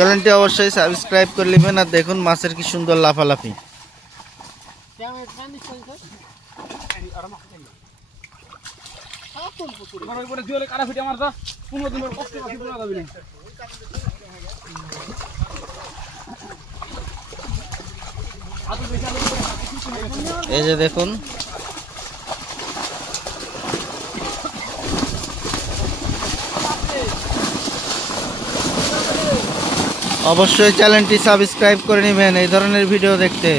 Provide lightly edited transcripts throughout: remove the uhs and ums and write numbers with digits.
চ্যানেলটি অবশ্যই সাবস্ক্রাইব করে নেবেন। আর দেখুন মাছের কি সুন্দর লাফালাফি। এই যে দেখুন অবশ্যই চ্যানেলটি সাবস্ক্রাইব করে নেবেন এই ধরনের ভিডিও দেখতে।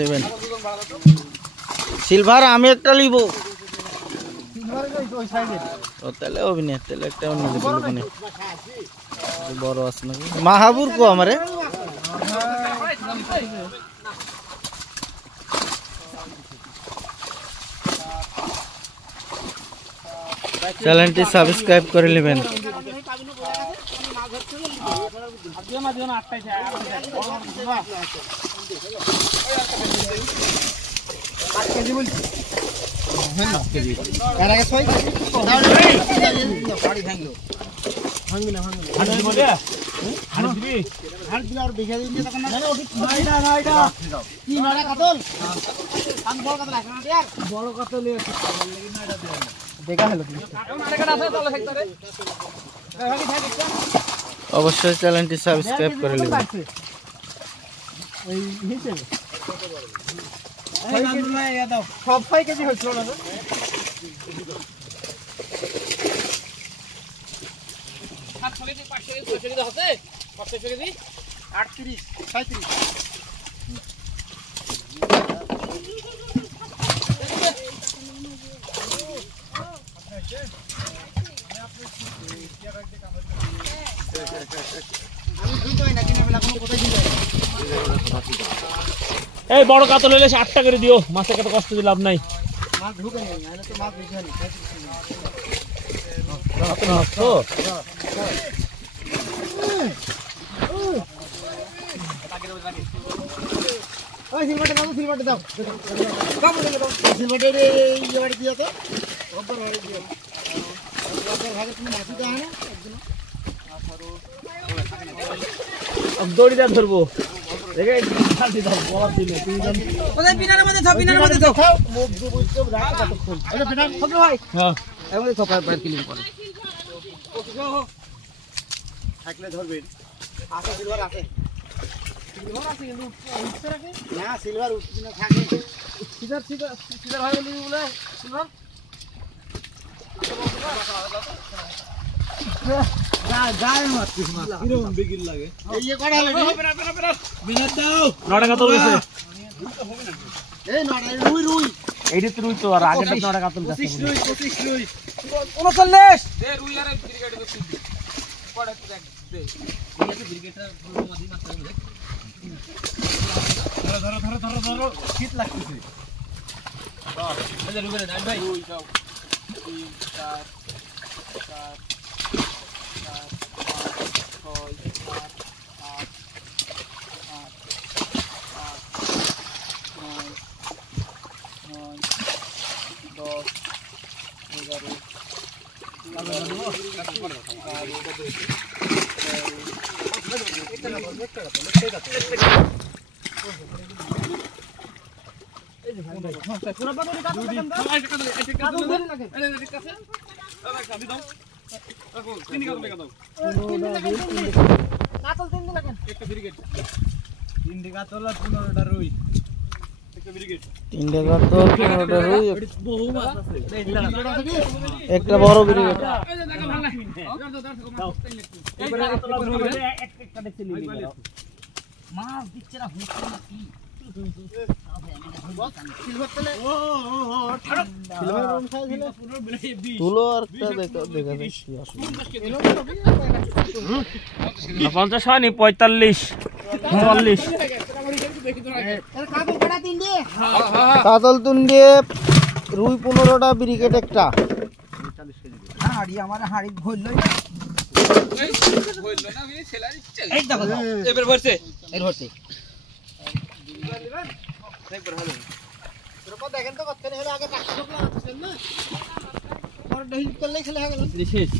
দেবেন সিলভার আমি একটা লিব তাহলে অভিনয় তাহলে একটা অন্য দোকানে বড় আছে নাকি মাহাবুর কো আমারে চ্যানেলটি সাবস্ক্রাইব করে নেবেন। অবশ্যই চ্যানেলটি সাবস্ক্রাইব করে নেবেন। সব 6 কেজি হয়েছিল না 38 এই বড় কাতল হইলে 8 টাকা করে দিও, মাছে কত কষ্ট দিয়ে লাভ নাই। মাছ ঢুকে নেই নাহলে তো মাছ বেশি হলো। ওই সিলভারটা দাও কাপড় দিলে দাও সিলভারটা এই জায়গায় দিও তো রব্বার হয়ে দিও রব্বার ভাগে তুমি মাছ দাও না একদম দড়িটা ধরবো দেখে খালি দাও বলার দিলে তুমি জান ওই পিনার মধ্যে দাও পিনার মধ্যে দাও মুখ দিয়ে বুঝতে রাখা কতক্ষণ এই পিনার হবে ভাই হ্যাঁ এর মধ্যে থপায় বাইরে ক্লিন করে থাকলে ধরবেন আছে সিলভার আছে সিলভার আছে কিন্তু উঠতে রাখে না সিলভার উঠতে না থাকে সিলভার সিলভার হয় বলি বলে সিলভার গায় মাছ কিরকম বিগিল লাগে এই যে কড়া লাগে বিনার দাও নটা কাতল গেছে এই নটা রুই এইটা তো রুই তো আর আগেরটা নটা কাতল গেছে 25 রুই 39 দে রুই আর ব্রিগেড তো সিদ্ধি কড়া তো দেখ দে এই যে ব্রিগেডটা মাঝি মাছ দেখ ধরো শীত লাগতেছে বাহ এই যে রুই রে ভাই রুই যাও 3 4 4 কাতল 3 দিন লাগেন একটা ব্রিগেড 3 দিন কাতল আর 15টা রুই তিনটে কাতল 15টা রুই বহু মাছ আছে একটা বড় ব্রিগেড একটা দেখতে নিলি মাছ দিচ্ছে না হুঁচি নাকি তুলো আর একটা দেখা যায় কি আসলে 50 হয়নি 45 44 কাতল তুন্ডে রুই 15টা ব্রিগেড একটা হাড়ি আমার হাড়ি ভরল এই দেখো এবার ভরছে এর ভরছে দেখেন তো কতখানি হলো আগে কাটতে ঢোকলা আছেন না পরে ডহিল করলেই খেলে হয়ে গেল শেষ